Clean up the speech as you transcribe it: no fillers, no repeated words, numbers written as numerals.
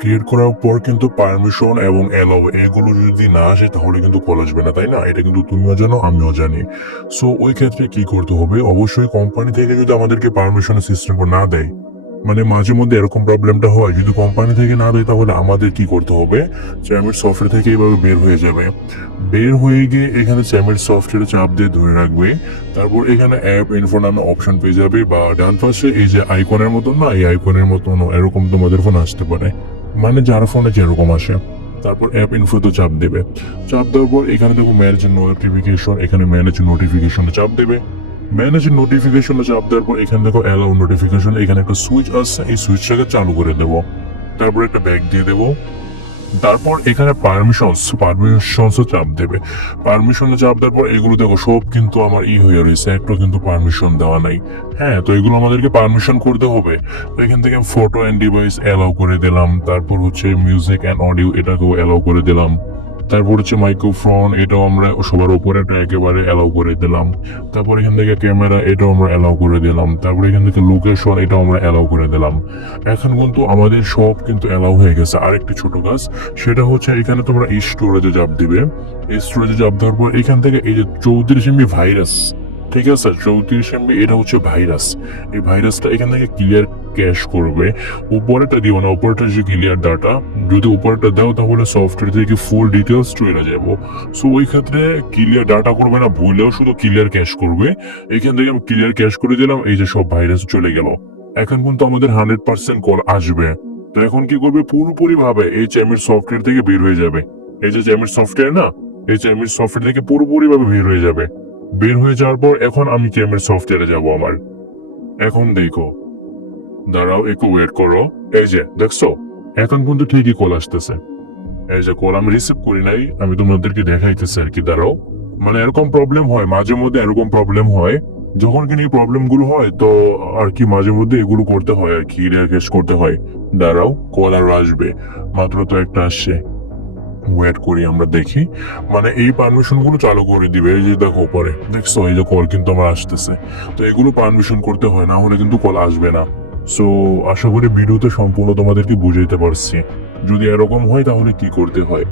Create করার পর কিন্তু পারমিশন এবং অ্যালাউ এগুলো যদি না আসে তাহলে কিন্তু কল আসবে না, তাই না? এটা কিন্তু তুমিও জানো, আমিও জানি। সো ওই ক্ষেত্রে কি করতে হবে, অবশ্যই কোম্পানি থেকে যদি আমাদেরকে পারমিশন সিস্টেম না দেয়, মানে মাঝে মধ্যে এরকম প্রবলেমটা হয়, যদি কোম্পানি থেকে না দেয় তাহলে আমাদের কি করতে হবে, চ্যামের সফটওয়্যার থেকে এভাবে বের হয়ে যাবে। বের হয়ে গিয়ে এখানে চ্যামের সফটওয়্যারে চাপ দিয়ে ধরে রাখবে। তারপর এখানে অ্যাপ ইনফো নামে অপশন পেয়ে যাবে, বা ডান পাশে এই যে আইকনের মতন না, এই আইকনের মতন এরকম তোমাদের ফোন আসতে পারে, মানে যার ফোনে যেরকম আসে। তারপর অ্যাপ ইনফোতে চাপ দেবে। চাপ দেওয়ার পর এখানে দেখো ম্যানেজ নোটিফিকেশন, এখানে ম্যানেজ নোটিফিকেশনে চাপ দেবে। ম্যানেজ নোটিফিকেশনে চাপ দেওয়ার পর এখানে দেখো অ্যালাউ নোটিফিকেশন, এখানে একটা সুইচ আছে, এই সুইচটাকে চালু করে দেবো। তারপর একটা ব্যাক দিয়ে দেবো। তারপর এখানে পারমিশনসও চাপ দেবে। পারমিশনে চাপ দেওয়ার পর এগুলো দেখো সব কিন্তু আমার হয়ে রয়েছে, একটা কিন্তু পারমিশন দেওয়া নাই। হ্যাঁ, তো এগুলো আমাদেরকে পারমিশন করতে হবে। তো এখান থেকে ফটো অ্যান্ড ডিভাইস অ্যালাউ করে দিলাম, তারপর হচ্ছে মিউজিক অ্যান্ড অডিও এটাকেও অ্যালাউ করে দিলাম, তারপর হচ্ছে মাইক্রোফোন এটাও আমরা সবার উপরে একেবারে অ্যালাউ করে দিলাম। তারপর এখান থেকে ক্যামেরা এটাও আমরা অ্যালাউ করে দিলাম। তারপর এখান থেকে লোকেশন এটাও আমরা অ্যালাউ করে দিলাম। এখন কিন্তু আমাদের সব কিন্তু অ্যালাউ হয়ে গেছে। আরেকটি ছোট কাজ, সেটা হচ্ছে এখানে তোমরা স্টোরেজে চাপ দিবে। স্টোরেজে চাপ দেওয়ার পর এখান থেকে এই যে 34 MB ভাইরাস, ঠিক আছে, 34 MB এটা হচ্ছে ভাইরাস। এই ভাইরাসটা এখান থেকে ক্লিয়ার ক্যাশ করবে। উপরেটা দিও না, উপরেটা যে ক্লিয়ার ডাটা, যদি উপরেটা দাও তাহলে সফটওয়্যার থেকে ফুল ডিটেলস চলে যাব। সো ওই ক্ষেত্রে ক্লিয়ার ডাটা করবে না, ভুলেও শুধু ক্লিয়ার ক্যাশ করবে। এখান থেকে আমি ক্লিয়ার ক্যাশ করে দিলাম, এই যে সব ভাইরাস চলে গেল। এখন কিন্তু আমাদের 100% কল আসবে। তো এখন কি করবে, পুরোপুরি ভাবে এই চ্যামের সফটওয়্যার থেকে বের হয়ে যাবে। এই যে চ্যামের সফটওয়্যার না, এই চ্যামের সফটওয়্যার থেকে পুরোপুরি ভাবে বের হয়ে যাবে। বের হয়ে যাওয়ার পর এখন আমি চ্যামের সফটওয়্যারে যাব আমার। এখন দেখো, দাঁড়াও একটু ওয়েট করো। এই যে দেখছো, এখন কিন্তু ঠিকই কল আসতেছে। এই যে কল আমি রিসিভ করি নাই, আমি তোমাদেরকে দেখাইতেছি আর কি। দাঁড়াও, মানে এরকম প্রবলেম হয় মাঝে মধ্যে, এরকম প্রবলেম হয় যখন কিনা এই প্রবলেম গুলো হয়, তো আর কি মাঝে মধ্যে এগুলো করতে হয় আর কি, রিয়াকেশ করতে হয়। দাঁড়াও, কল আর আসবে, মাত্র তো একটা আসছে। ওয়েট করি, আমরা দেখি। মানে এই পারমিশন গুলো চালু করে দিবে। এই যে দেখো পরে দেখছো, এই যে কল কিন্তু আমার আসতেছে। তো এগুলো পারমিশন করতে হয়, না হলে কিন্তু কল আসবে না। সো আশা করি ভিডিওতে সম্পূর্ণ তোমাদেরকে বুঝাইতে পারছি। যদি এরকম হয় তাহলে কি করতে হয়।